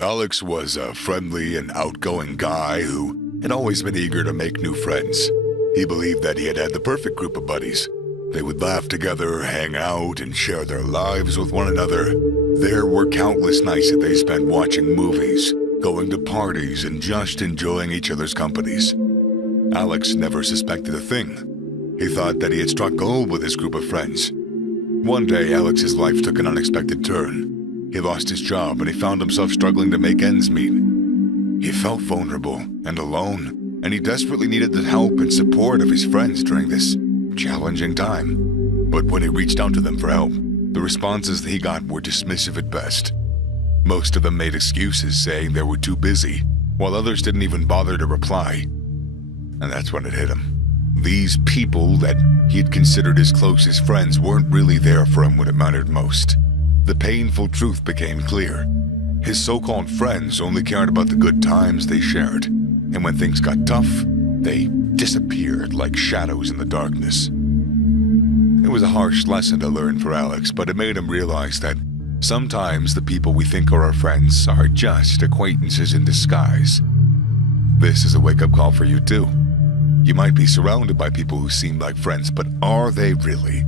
Alex was a friendly and outgoing guy who had always been eager to make new friends. He believed that he had the perfect group of buddies. They would laugh together, hang out, and share their lives with one another. There were countless nights that they spent watching movies, going to parties, and just enjoying each other's companies. Alex never suspected a thing. He thought that he had struck gold with his group of friends. One day, Alex's life took an unexpected turn. He lost his job and he found himself struggling to make ends meet. He felt vulnerable and alone, and he desperately needed the help and support of his friends during this challenging time. But when he reached out to them for help, the responses that he got were dismissive at best. Most of them made excuses saying they were too busy, while others didn't even bother to reply. And that's when it hit him. These people that he had considered his closest friends weren't really there for him when it mattered most. The painful truth became clear. His so-called friends only cared about the good times they shared, and when things got tough, they disappeared like shadows in the darkness. It was a harsh lesson to learn for Alex, but it made him realize that sometimes the people we think are our friends are just acquaintances in disguise. This is a wake-up call for you too. You might be surrounded by people who seem like friends, but are they really?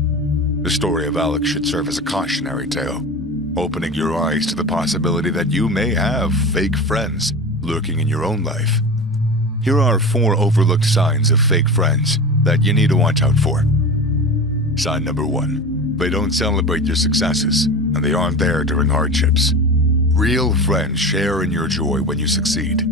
The story of Alex should serve as a cautionary tale, opening your eyes to the possibility that you may have fake friends lurking in your own life. Here are 4 overlooked signs of fake friends that you need to watch out for. Sign number 1. They don't celebrate your successes, and they aren't there during hardships. Real friends share in your joy when you succeed.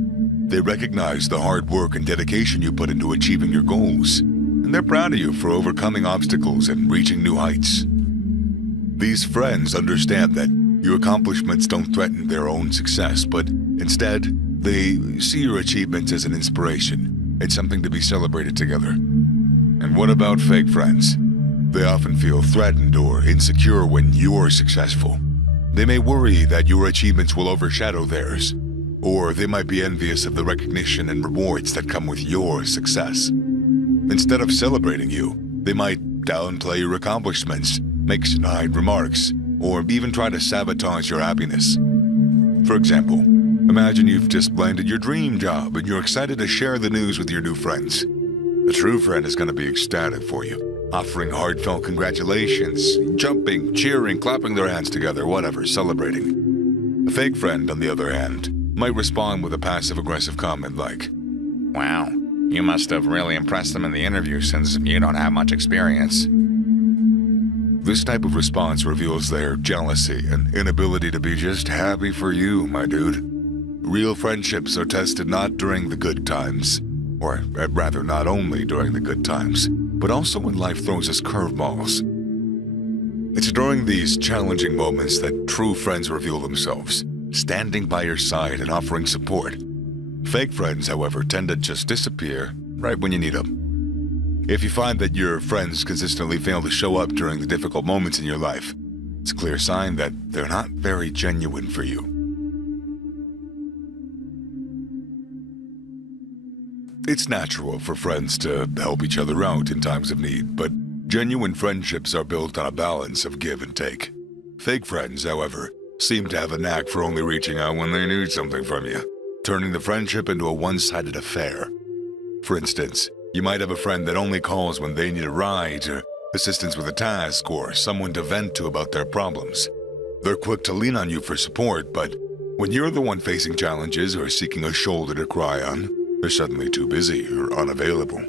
They recognize the hard work and dedication you put into achieving your goals, and they're proud of you for overcoming obstacles and reaching new heights. These friends understand that your accomplishments don't threaten their own success, but instead, they see your achievements as an inspiration. It's something to be celebrated together. And what about fake friends? They often feel threatened or insecure when you're successful. They may worry that your achievements will overshadow theirs, or they might be envious of the recognition and rewards that come with your success. Instead of celebrating you, they might downplay your accomplishments, make snide remarks, or even try to sabotage your happiness. For example, imagine you've just landed your dream job and you're excited to share the news with your new friends. A true friend is going to be ecstatic for you, offering heartfelt congratulations, jumping, cheering, clapping their hands together, whatever, celebrating. A fake friend, on the other hand, might respond with a passive-aggressive comment like, "Wow, you must have really impressed them in the interview since you don't have much experience." This type of response reveals their jealousy and inability to be just happy for you, my dude. Real friendships are tested not during the good times, or rather not only during the good times, but also when life throws us curveballs. It's during these challenging moments that true friends reveal themselves, standing by your side and offering support. Fake friends, however, tend to just disappear right when you need them. If you find that your friends consistently fail to show up during the difficult moments in your life, it's a clear sign that they're not very genuine for you. It's natural for friends to help each other out in times of need, but genuine friendships are built on a balance of give and take. Fake friends, however, seem to have a knack for only reaching out when they need something from you, turning the friendship into a one-sided affair. For instance, you might have a friend that only calls when they need a ride, or assistance with a task, or someone to vent to about their problems. They're quick to lean on you for support, but when you're the one facing challenges or seeking a shoulder to cry on, they're suddenly too busy or unavailable.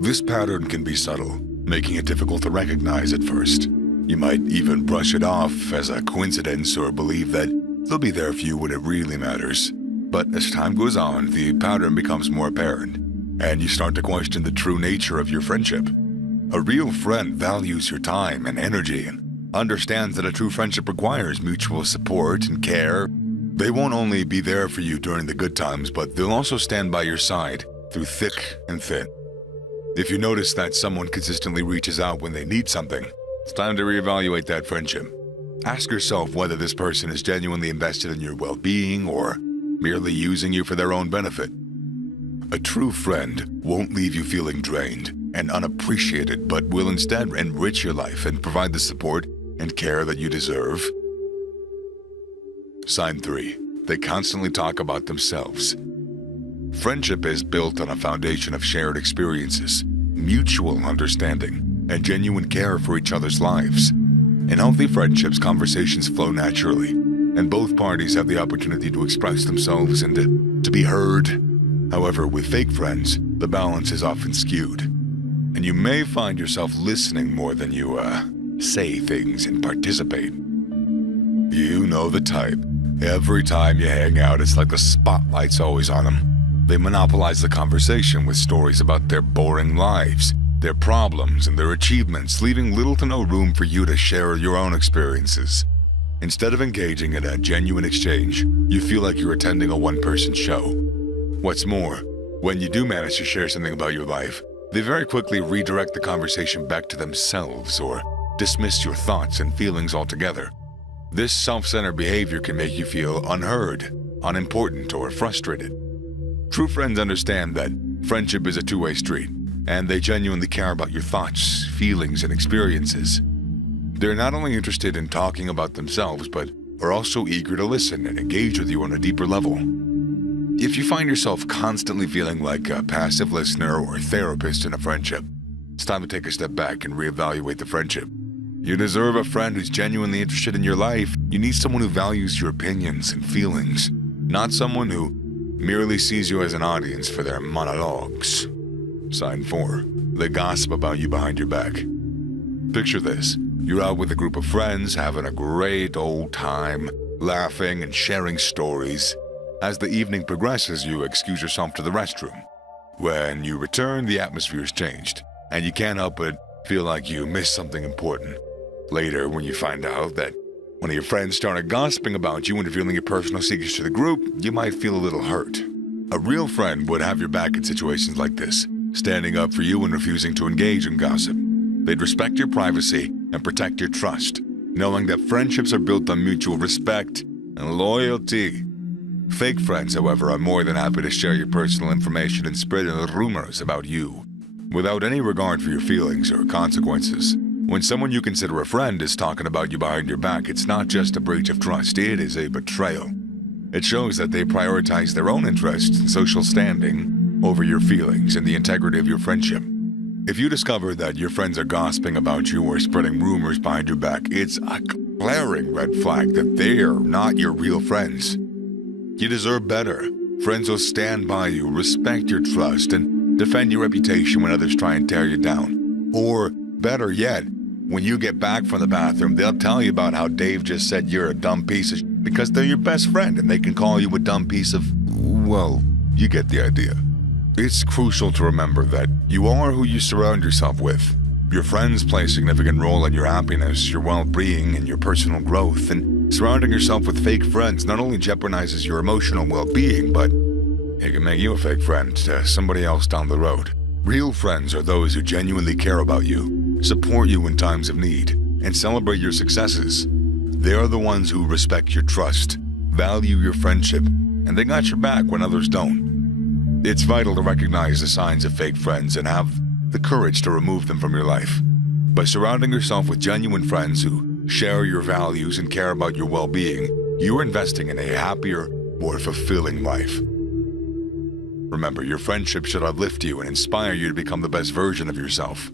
This pattern can be subtle, making it difficult to recognize at first. You might even brush it off as a coincidence or believe that they'll be there for you when it really matters. But as time goes on, the pattern becomes more apparent, and you start to question the true nature of your friendship. A real friend values your time and energy and understands that a true friendship requires mutual support and care. They won't only be there for you during the good times, but they'll also stand by your side through thick and thin. If you notice that someone consistently reaches out when they need something, it's time to reevaluate that friendship. Ask yourself whether this person is genuinely invested in your well-being or merely using you for their own benefit. A true friend won't leave you feeling drained and unappreciated, but will instead enrich your life and provide the support and care that you deserve. Sign 3. they constantly talk about themselves. Friendship is built on a foundation of shared experiences, mutual understanding, and genuine care for each other's lives. In healthy friendships, conversations flow naturally, and both parties have the opportunity to express themselves and to be heard. However, with fake friends, the balance is often skewed, and you may find yourself listening more than you say things and participate. You know the type. Every time you hang out, it's like the spotlight's always on them. They monopolize the conversation with stories about their boring lives, their problems, and their achievements, leaving little to no room for you to share your own experiences. Instead of engaging in a genuine exchange, you feel like you're attending a one-person show. What's more, when you do manage to share something about your life, they very quickly redirect the conversation back to themselves or dismiss your thoughts and feelings altogether. This self-centered behavior can make you feel unheard, unimportant, or frustrated. True friends understand that friendship is a two-way street, and they genuinely care about your thoughts, feelings, and experiences. They're not only interested in talking about themselves, but are also eager to listen and engage with you on a deeper level. If you find yourself constantly feeling like a passive listener or therapist in a friendship, it's time to take a step back and reevaluate the friendship. You deserve a friend who's genuinely interested in your life. You need someone who values your opinions and feelings, not someone who merely sees you as an audience for their monologues. Sign 4. They gossip about you behind your back. Picture this. You're out with a group of friends, having a great old time, laughing and sharing stories. As the evening progresses, you excuse yourself to the restroom. When you return, the atmosphere's changed, and you can't help but feel like you missed something important. Later, when you find out that one of your friends started gossiping about you and revealing your personal secrets to the group, you might feel a little hurt. A real friend would have your back in situations like this, standing up for you and refusing to engage in gossip. They'd respect your privacy and protect your trust, knowing that friendships are built on mutual respect and loyalty. Fake friends, however, are more than happy to share your personal information and spread rumors about you, without any regard for your feelings or consequences. When someone you consider a friend is talking about you behind your back, it's not just a breach of trust, it is a betrayal. It shows that they prioritize their own interests and social standing over your feelings and the integrity of your friendship. If you discover that your friends are gossiping about you or spreading rumors behind your back, it's a glaring red flag that they're not your real friends. You deserve better. Friends will stand by you, respect your trust, and defend your reputation when others try and tear you down. Or, better yet, when you get back from the bathroom, they'll tell you about how Dave just said you're a dumb piece of shit because they're your best friend and they can call you a dumb piece of... well, you get the idea. It's crucial to remember that you are who you surround yourself with. Your friends play a significant role in your happiness, your well-being, and your personal growth, and surrounding yourself with fake friends not only jeopardizes your emotional well-being, but it can make you a fake friend to somebody else down the road. Real friends are those who genuinely care about you, support you in times of need, and celebrate your successes. They are the ones who respect your trust, value your friendship, and they got your back when others don't. It's vital to recognize the signs of fake friends and have the courage to remove them from your life. By surrounding yourself with genuine friends who share your values and care about your well-being, you are investing in a happier, more fulfilling life. Remember, your friendship should uplift you and inspire you to become the best version of yourself.